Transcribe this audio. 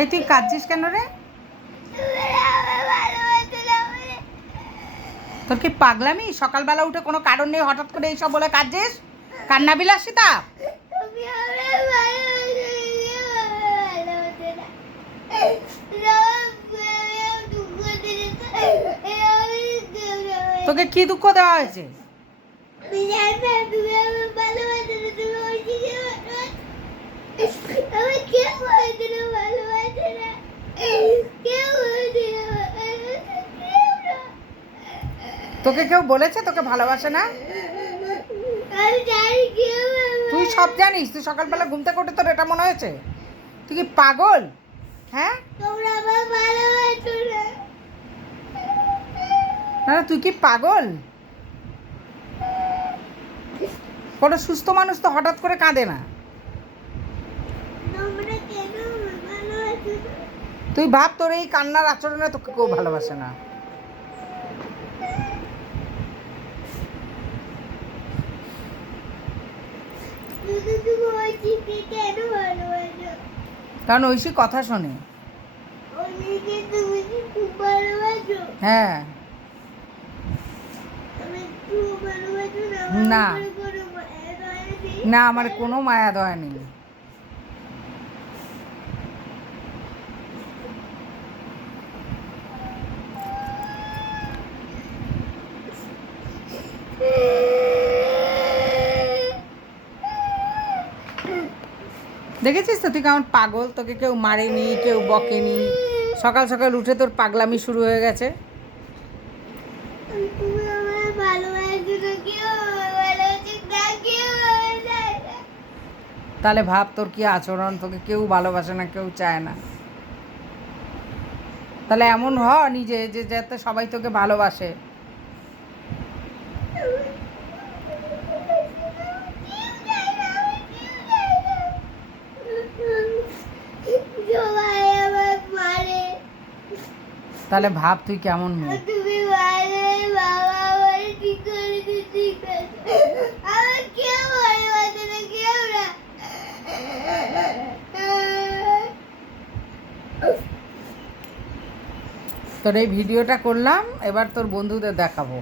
এই তুই কাঁদছিস কেন রে? তোর কি পাগলামি? সকালবেলা উঠে কোনো কারণ নেই হঠাৎ করে এইসব বলে কাঁদছিস? কান্না বিলাসিতা? তোকে কি দুঃখ দেওয়া হয়েছে? তোকে কেউ বলেছে তোকে ভালোবাসে না? তুই সব জানিস? তুই সকালবেলা ঘুম থেকে উঠে তোর এটা মনে হয়েছে? তুই কি পাগল? হ্যাঁ না, তুই কি পাগল? কোনো সুস্থ মানুষ তো হঠাৎ করে কাঁদে না। তুই ভাব তোর এই কান্নার আচরণে তোকে কেউ ভালোবাসে না। কারণ ঐশী কথা শোনে। হ্যাঁ না না, আমার কোনো মায়া দয়া নেই। দেখেছিস তো তুই কেমন পাগল? তোকে কেউ মারেনি, কেউ বকেনি, সকাল সকাল উঠে তোর পাগলামি শুরু হয়ে গেছে। তাহলে ভাব তোর কি আচরণ? তোকে কেউ ভালোবাসে না, কেউ চায় না। তাহলে এমন হ নিজে যে যাতে সবাই তোকে ভালোবাসে। তাহলে ভাব তুই কেমন মেয়ে। তোর এই ভিডিওটা করলাম, এবার তোর বন্ধুদের দেখাবো।